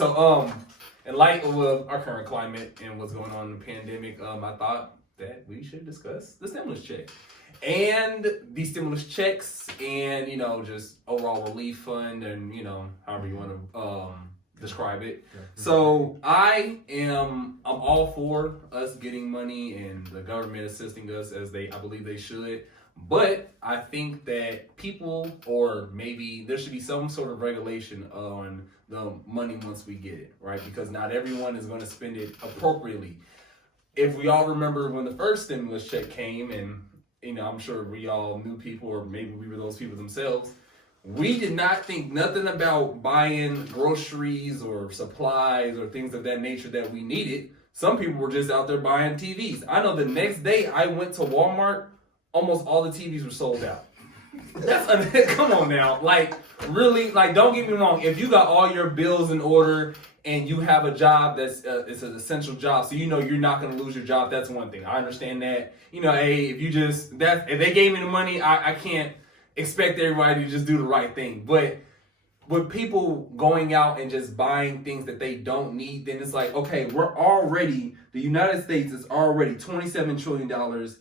So in light of our current climate and what's going on in the pandemic, I thought that we should discuss the stimulus check and the stimulus checks, and just overall relief fund, and however you want to describe it. So I'm all for us getting money and the government assisting us as I believe they should. But I think that people, or maybe there should be some sort of regulation on the money once we get it, right? Because not everyone is going to spend it appropriately. If we all remember when the first stimulus check came, and I'm sure we all knew people, or maybe we were those people themselves, we did not think nothing about buying groceries or supplies or things of that nature that we needed. Some people were just out there buying TVs. I know the next day I went to Walmart, almost all the TVs were sold out. Come on now. Like, really, don't get me wrong. If you got all your bills in order and you have a job that's it's an essential job, so you're not going to lose your job, that's one thing. I understand that. Hey, if they gave me the money, I can't expect everybody to just do the right thing. But with people going out and just buying things that they don't need, then it's like, okay, the United States is already $27 trillion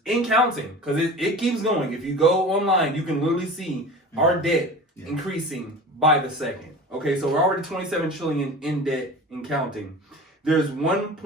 in counting, because it keeps going. If you go online, you can literally see our debt increasing by the second. Okay, so we're already 27 trillion in debt and counting. There's everyone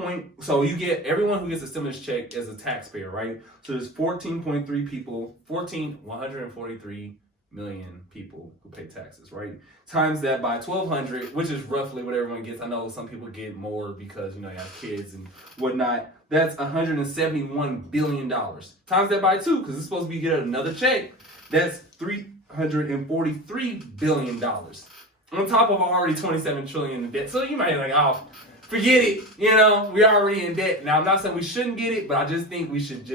who gets a stimulus check is a taxpayer, right? So there's 143 million people who pay taxes, right? Times that by 1,200, which is roughly what everyone gets. I know some people get more because, you have kids and whatnot. That's $171 billion. Times that by 2, because it's supposed to be get another check. That's $343 billion. On top of already 27 trillion in debt. So you might be like, oh, forget it. We're already in debt. Now, I'm not saying we shouldn't get it, but I just think we should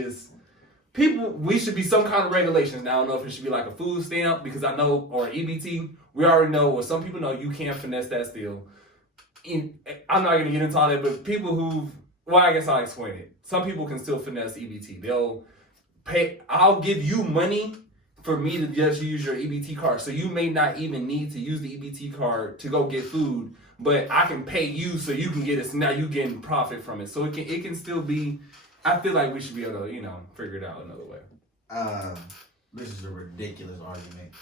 we should be some kind of regulations. Now, I don't know if it should be like a food stamp, because I know, or EBT. We already know, or some people know, you can't finesse that still. I'm not going to get into all that, but people I guess I'll explain it. Some people can still finesse EBT. They'll pay, I'll give you money for me to just use your EBT card. So you may not even need to use the EBT card to go get food, but I can pay you so you can get it. So now you're getting profit from it. So it can still be, I feel like we should be able to, figure it out another way. This is a ridiculous argument.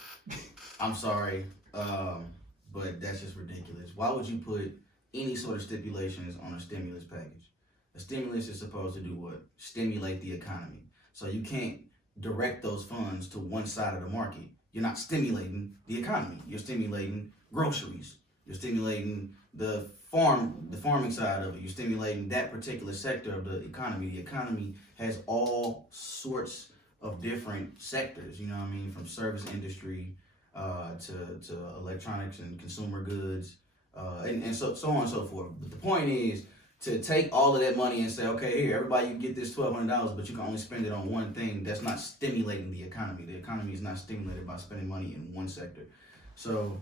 I'm sorry, but that's just ridiculous. Why would you put any sort of stipulations on a stimulus package? A stimulus is supposed to do what? Stimulate the economy. So you can't direct those funds to one side of the market. You're not stimulating the economy. You're stimulating groceries. You're stimulating the farming side of it. You're stimulating that particular sector of the economy. The economy has all sorts of different sectors, from service industry to electronics and consumer goods, and so on and so forth. But the point is to take all of that money and say, okay, here, everybody, you can get this $1,200, but you can only spend it on one thing. That's not stimulating the economy. The economy is not stimulated by spending money in one sector. So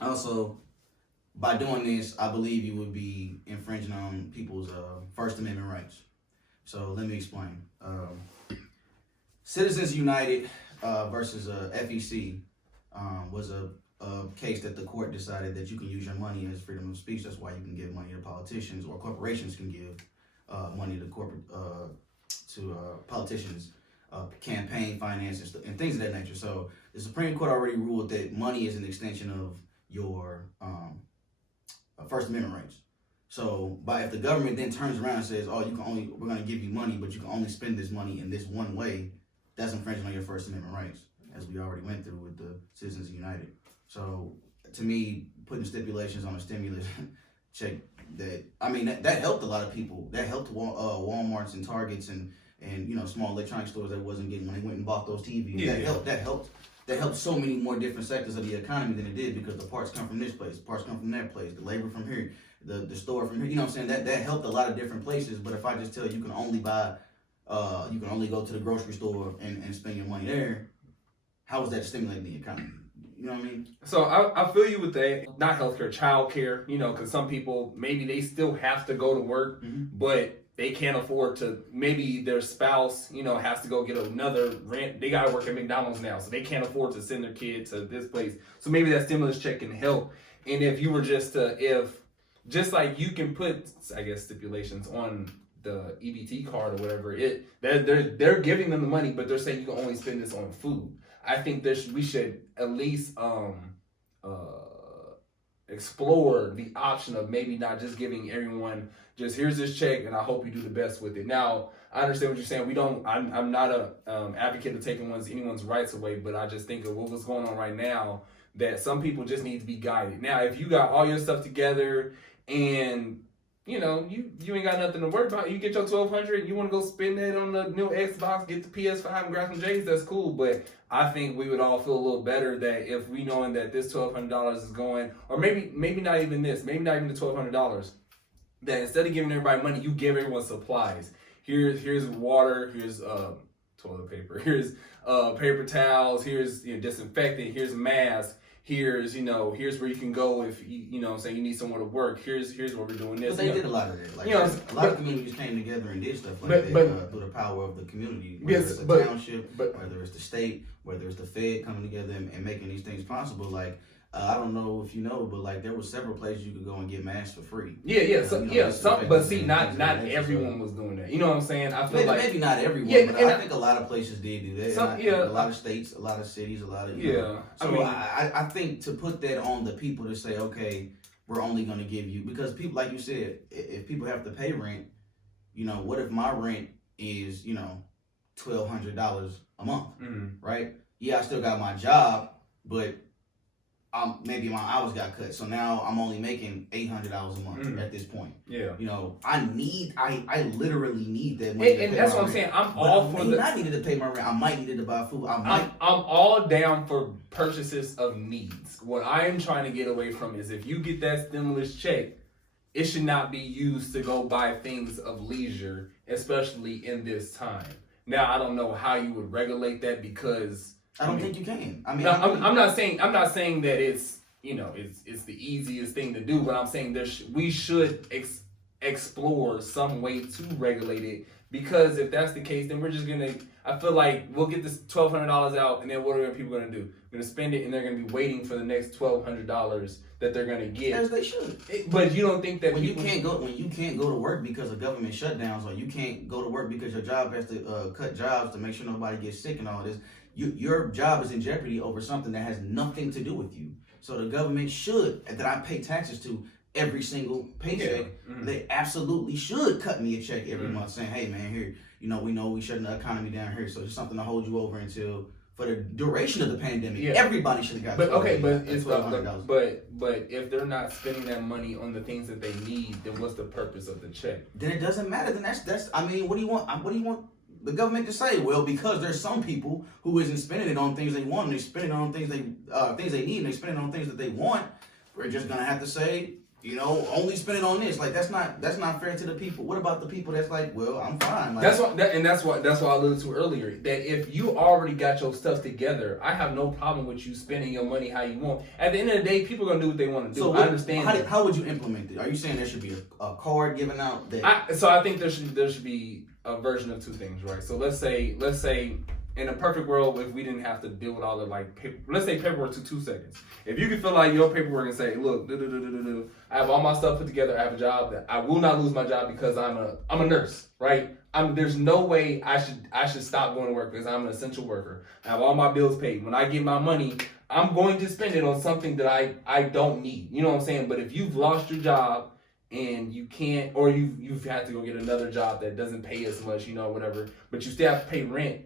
also, by doing this, I believe you would be infringing on people's First Amendment rights. So let me explain. Citizens United versus FEC was a case that the court decided that you can use your money as freedom of speech. That's why you can give money to politicians, or corporations can give money to politicians, campaign finance and things of that nature. So the Supreme Court already ruled that money is an extension of your First Amendment rights. So, if the government then turns around and says, "Oh, we're going to give you money, but you can only spend this money in this one way," that's infringing on your First Amendment rights, as we already went through with the Citizens United. So, to me, putting stipulations on a stimulus check that helped a lot of people. That helped Walmarts and Targets and small electronic stores that wasn't getting when they went and bought those TVs. Yeah. That helped so many more different sectors of the economy than it did, because the parts come from this place, the parts come from that place, the labor from here, the store from here. You know what I'm saying? That helped a lot of different places. But if I just tell you can only buy, you can only go to the grocery store and spend your money there, how is that stimulating the economy? You know what I mean? So I feel you with that. Not healthcare, childcare. Because some people, maybe they still have to go to work, but they can't afford to, maybe their spouse, has to go get another rent. They got to work at McDonald's now, so they can't afford to send their kid to this place. So maybe that stimulus check can help. And if you were just if just like you can put, I guess, stipulations on the EBT card or whatever, they're giving them the money, but they're saying you can only spend this on food. I think we should at least explore the option of maybe not just giving everyone just here's this check and I hope you do the best with it. Now I understand what you're saying. I'm not a advocate of taking anyone's rights away, but I just think of what's going on right now, that some people just need to be guided. Now if you got all your stuff together and you ain't got nothing to worry about, you get your $1,200, you want to go spend that on the new Xbox, get the PS5 and grab some J's, that's cool. But I think we would all feel a little better that if we knowing that this $1,200 is going, or maybe not even this, maybe not even the $1,200, that instead of giving everybody money, you give everyone supplies. Here's water, here's toilet paper, here's paper towels, here's disinfectant, here's masks. Here's where you can go if you need somewhere to work. Here's where we're doing this. But they did a lot of that. Like a lot of communities came together and did stuff like that through the power of the community. Whether it's the township, whether it's the state, whether it's the Fed coming together and making these things possible. Like I don't know if you know, but like there were several places you could go and get masks for free. But see, not everyone was doing that. You know what I'm saying? I feel maybe not everyone, but I think a lot of places did do that. A lot of states, a lot of cities, a lot of So I think to put that on the people to say, okay, we're only going to give you, because people, like you said, if people have to pay rent, what if my rent is $1,200 a month, right? Yeah, I still got my job, but maybe my hours got cut, so now I'm only making $800 a month at this point. Yeah, I literally need that money. And that's what I'm saying. I'm all for I needed to pay my rent. I might need it to buy food. I'm all down for purchases of needs. What I am trying to get away from is if you get that stimulus check, it should not be used to go buy things of leisure, especially in this time. Now I don't know how you would regulate that, because I don't think you can. I'm not saying that it's it's the easiest thing to do, but I'm saying we should explore some way to regulate it, because if that's the case, then we're just gonna. I feel like we'll get this $1,200 out, and then what are people gonna do? They're gonna spend it, and they're gonna be waiting for the next $1,200 that they're gonna get. As they should. But you don't think that when you can't go to work because of government shutdowns, or you can't go to work because your job has to cut jobs to make sure nobody gets sick and all this. Your job is in jeopardy over something that has nothing to do with you. So the government should, that I pay taxes to every single paycheck, they absolutely should cut me a check every month saying, hey man, here, we know we shutting the economy down here, so it's something to hold you over until, for the duration of the pandemic, everybody should have got but if they're not spending that money on the things that they need, then what's the purpose of the check? Then it doesn't matter. Then that's what do you want the government to say? Well, because there's some people who isn't spending it on things they want, and they're spending it on things they need, and they're spending it on things that they want. We're just gonna have to say, only spend it on this. Like that's not fair to the people. What about the people that's like, well, I'm fine. Like, that's what I alluded to earlier. That if you already got your stuff together, I have no problem with you spending your money how you want. At the end of the day, people are gonna do what they want to do. So I understand. How would you implement it? Are you saying there should be a card given out? So I think there should be a version of two things, right? So let's say in a perfect world, if we didn't have to deal with all the let's say paperwork to 2 seconds. If you could fill out your paperwork and say, look, I have all my stuff put together, I have a job, that I will not lose my job because I'm a nurse, right? There's no way I should stop going to work because I'm an essential worker. I have all my bills paid. When I get my money, I'm going to spend it on something that I don't need. You know what I'm saying? But if you've lost your job and you can't, or you've had to go get another job that doesn't pay as much, whatever, but you still have to pay rent,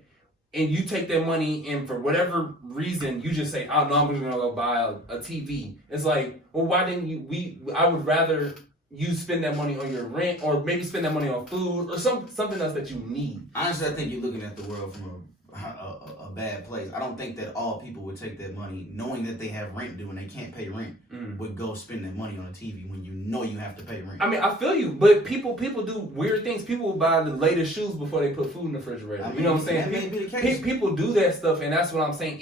and you take that money and for whatever reason you just say, oh no, I'm just gonna go buy a TV. It's like, well, why didn't I would rather you spend that money on your rent, or maybe spend that money on food or something else that you need. Honestly, I think you're looking at the world from a bad place. I don't think that all people would take that money knowing that they have rent due and they can't pay rent would go spend that money on a TV when you have to pay rent. I mean, I feel you, but people do weird things. People will buy the latest shoes before they put food in the refrigerator. You know what I'm saying? That may be the case. People do that stuff, and that's what I'm saying.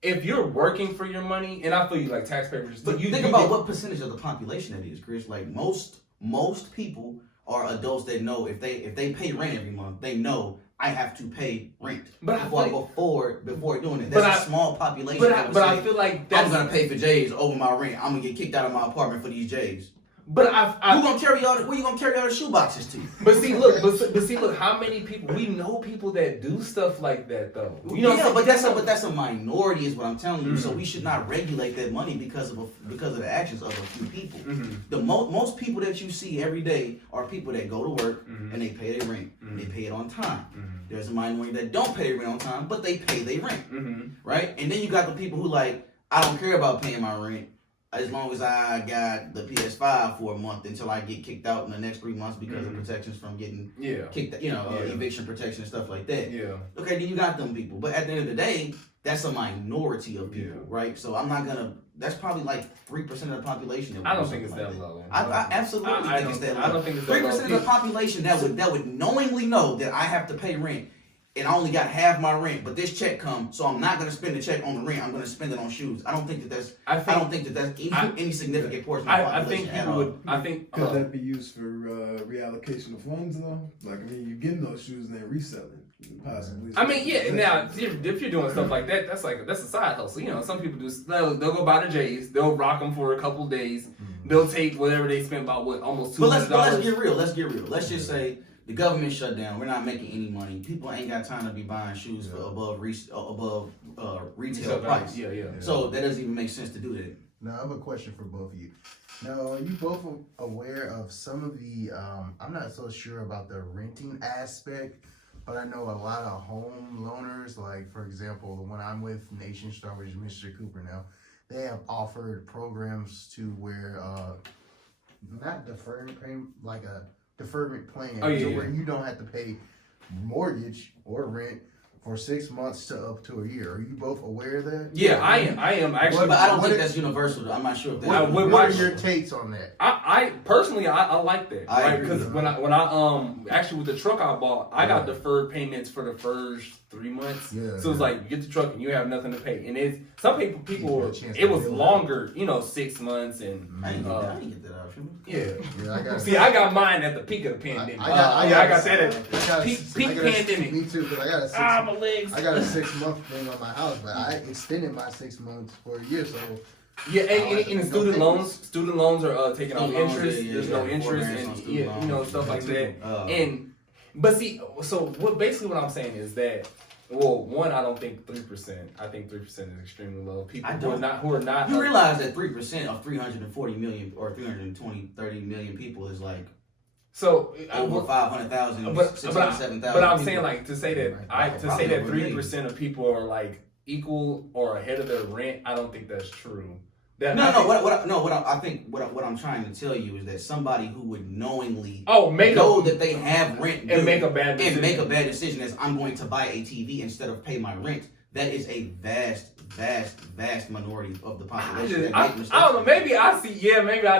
If you're working for your money, and I feel you like taxpayers, but you think about what percentage of the population that is, Chris. Like most people are adults that know if they pay rent every month, they know I have to pay rent before doing it. That's a small population. But I feel like I'm gonna pay for J's over my rent. I'm gonna get kicked out of my apartment for these J's. But who gonna carry all the, where you gonna carry all the shoe boxes to? But see, look, how many people we know people that do stuff like that though. You know, yeah, but that's a minority, is what I'm telling you. So we should not regulate that money because of the actions of a few people. The most people that you see every day are people that go to work and they pay their rent. They pay it on time. There's a minority that don't pay their rent on time, but they pay their rent, right? And then you got the people who like, I don't care about paying my rent as long as I got the PS5 for a month until I get kicked out in the next 3 months because of protections from getting kicked, eviction protection and stuff like that. Okay, then you got them people. But at the end of the day, that's a minority of people, right? So I'm not gonna. That's probably like 3% of the population. I don't think it's that low. I absolutely think it's that low. I don't think it's that low. 3% of the population that would knowingly know that I have to pay rent. And I only got half my rent, but this check comes, so I'm not gonna spend the check on the rent. I'm gonna spend it on shoes. I don't think that's any significant portion of the population at all. Could that be used for reallocation of funds though? Like, I mean, you're getting those shoes and then reselling, possibly. I mean, yeah. Now, if you're doing stuff like that, that's a side hustle. You know, some people do. They'll go buy the J's. They'll rock them for a couple of days. They'll take whatever they spent, about almost $200. But let's get real. Let's just say the government shut down. We're not making any money. People ain't got time to be buying shoes for above retail price. Yeah. So that doesn't even make sense to do that. Now, I have a question for both of you. Now, are you both aware of some of the, I'm not so sure about the renting aspect, but I know a lot of home loaners, like, for example, the one I'm with, Nation Star, which is Mr. Cooper now, they have offered programs to where, not deferring payment, like a deferment plan, where you don't have to pay mortgage or rent for 6 months to up to a year. Are you both aware of that? Yeah, I am actually. But I don't think that's universal, though. I'm not sure if that's what are your takes on that? I personally like that. I right? agree. Because when I actually with the truck I bought, I got deferred payments for the first 3 months. Yeah. So it's like you get the truck and you have nothing to pay. And it's some people were, chance it to was build longer, 6 months and I didn't get that option. Yeah, I got mine at the peak of the pandemic. I got that at peak pandemic. Me too, but I got my legs. I got a 6 month thing on my house, but I extended my 6 months for a year, so. Yeah, and student loans are taking off interest. There's no interest, and stuff like that. But see, so what I'm saying is that, well, one, I don't think 3%. I think 3% is extremely low. People who are not. You realize that 3% of 340 million or 30 million people is like over 500,000, 607,000. But I'm saying, like, to say that 3% of people are like equal or ahead of their rent. I don't think that's true. What I'm trying to tell you is that somebody who would knowingly know that they have rent and make a bad decision as I'm going to buy a TV instead of pay my rent. That is a vast minority of the population. I don't know. Maybe I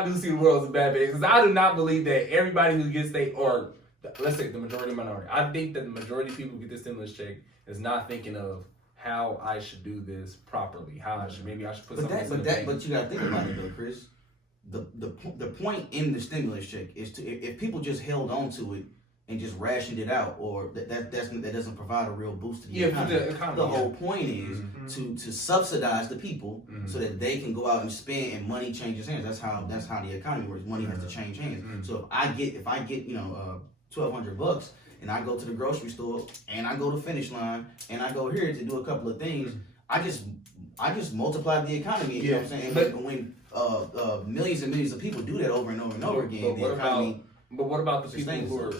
do see the world as a bad because I do not believe that everybody who gets let's say the majority minority. I think that the majority of people who get this stimulus check is not thinking of how I should do this properly. I should put something. But you gotta think about it though, Chris. The point in the stimulus check is to if people just held on to it and just rationed it out, or that doesn't provide a real boost to the economy. The whole point is to subsidize the people so that they can go out and spend and money changes hands. That's how the economy works. Money has to change hands. So if I get $1,200 and I go to the grocery store and I go to Finish Line and I go here to do a couple of things, I just multiply the economy. You know what I'm saying? But when millions and millions of people do that over and over and over again, the economy. But what about the people who are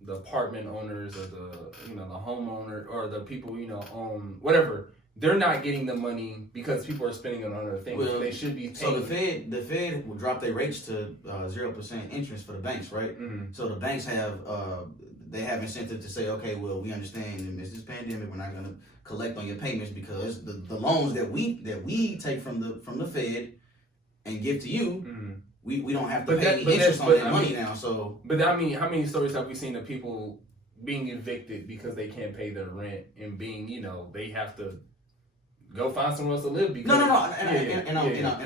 the apartment owners or the homeowner or the people own whatever? They're not getting the money because people are spending it on other things. Well, they should be paying. So the Fed will drop their rates to 0% interest for the banks, right? So the banks have incentive to say, okay, well, we understand in this pandemic, we're not going to collect on your payments because the loans that we take from the Fed and give to you, we don't have to pay any interest on that money now. So, but I mean, how many stories have we seen of people being evicted because they can't pay their rent and being, they have to go find somewhere else to live because and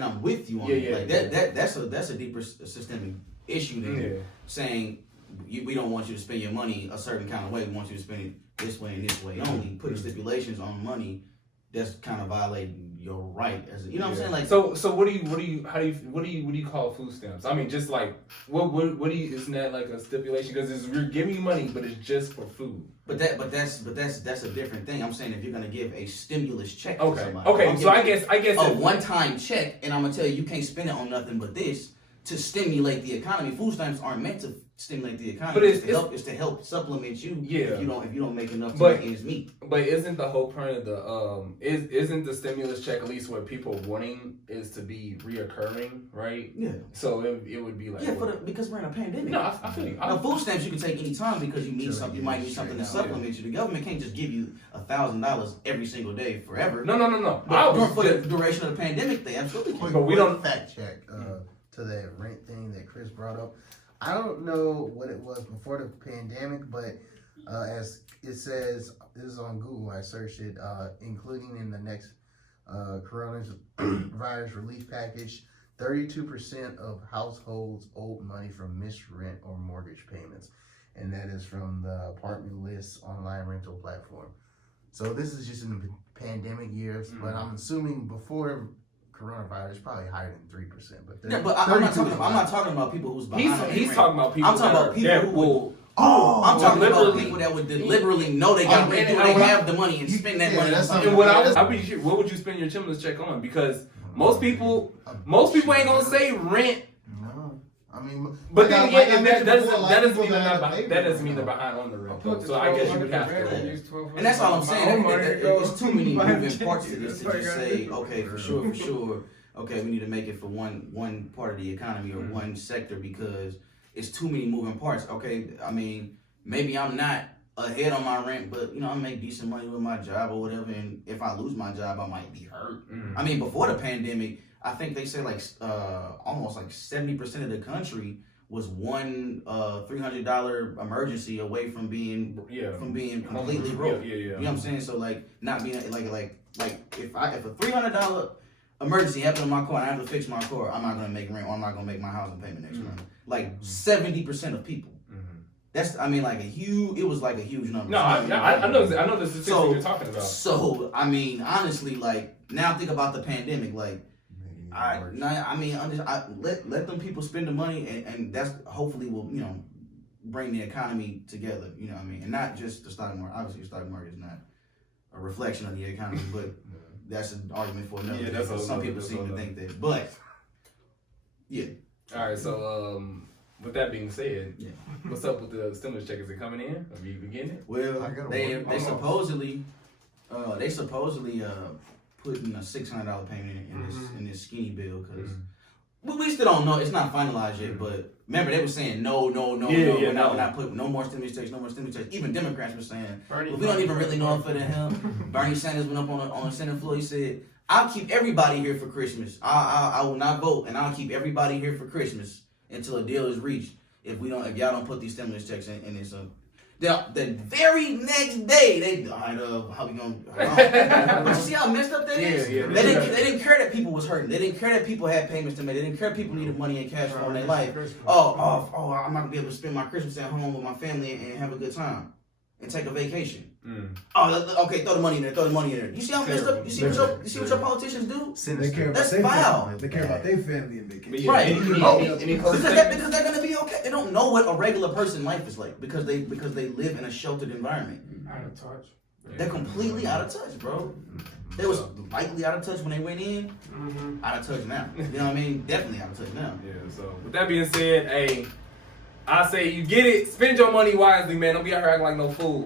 I'm with you on it. That's a deeper systemic issue than saying we don't want you to spend your money a certain kind of way. We want you to spend it this way and this way only. Putting stipulations on money that's kind of violating your right as you know what I'm saying. Like so what do you call food stamps? I mean, just like what do you isn't that like a stipulation because we're giving you money, but it's just for food. But that's a different thing. I'm saying if you're gonna give a stimulus check to Okay. somebody, Okay. I'm So I giving guess a if- one-time check, and I'm gonna tell you can't spend it on nothing but this to stimulate the economy. Food stamps aren't meant to stimulate the economy. But It's to help supplement you. Yeah. If you don't make enough to But- make ends meet. But isn't the whole point of the isn't the stimulus check at least what people are wanting is to be reoccurring, right? Yeah. So it would be like Yeah, because we're in a pandemic. no, I feel you. Now, food stamps you can take any time because you need something. You might need something to supplement you. The government can't just give you $1,000 every single day forever. No. But for the duration of the pandemic, they absolutely can. But we don't- fact check to that rent thing that Chris brought up. I don't know what it was before the pandemic, but as it says, this is on Google. I searched it, including in the next coronavirus relief package. 32% of households owed money from missed rent or mortgage payments, and that is from the Apartment List online rental platform. So this is just in the pandemic years, but I'm assuming before coronavirus, probably higher than 3%. But Yeah, but I'm not talking about people who's behind. on He's rent. talking about people. I'm talking about people that who will. I'm talking about deliberately- people that would deliberately know they got rent, they have the money and spend that money. that's on something- something. What would you spend your stimulus check on? Because most people ain't gonna say rent. No, I mean, But like then I- again, like I that mentioned doesn't before, a lot that of doesn't people mean they're that not have to pay that doesn't rent. mean they're behind on the rent. I Though. put So I guess you would have to. And that's all I'm saying. It's too many moving parts to this to just say, okay, for sure. Okay, we need to make it for one part of the economy or one sector because it's too many moving parts. Okay, I mean, maybe I'm not ahead on my rent, but I make decent money with my job or whatever. And if I lose my job, I might be hurt. I mean, before the pandemic, I think they say like almost like 70% of the country was one $300 emergency away from being completely broke. Yeah. You know what I'm saying? So like not being like if a $300 emergency happened in my car and I have to fix my car, I'm not gonna make rent or I'm not gonna make my housing payment next month. Like 70% of people. That's like a huge. It was like a huge number. No, I know the statistics you're talking about. So I mean, honestly, like now think about the pandemic. Like let them people spend the money and that's hopefully will bring the economy together. You know what I mean? And not just the stock market. Obviously, the stock market is not a reflection of the economy, but that's an argument for another. Yeah, Some people seem to think that, but yeah. All right, so with that being said, Yeah. what's up with the stimulus check? Is it coming in? Are you getting it? Well, I gotta they work. supposedly putting a $600 payment in this skinny bill because we still don't know. It's not finalized yet, but remember they were saying no. We're not putting no more stimulus checks. Even Democrats were saying we don't even really know if it'll help. Bernie Sanders went up on the Senate floor. He said, "I'll keep everybody here for Christmas. I will not vote, and I'll keep everybody here for Christmas until a deal is reached. If y'all don't put these stimulus checks in this the very next day, they how we gonna? But you see how messed up that is? Yeah. They didn't care that people was hurting. They didn't care that people had payments to make. They didn't care people needed money in cash flow in their life. Oh, I'm not gonna be able to spend my Christmas at home with my family and have a good time and take a vacation. Oh, okay, throw the money in there. You see how messed up? You see what your politicians do? They care about That's their foul. family. They care about their family and vacation. Right. Any close Because they're gonna be okay. They don't know what a regular person life is like because they live in a sheltered environment. Out of touch. They're completely out of touch, bro. They was likely out of touch when they went in. Out of touch now. You know what I mean? Definitely out of touch now. Yeah, so with that being said, hey, I say you get it, spend your money wisely, man. Don't be out here acting like no fool.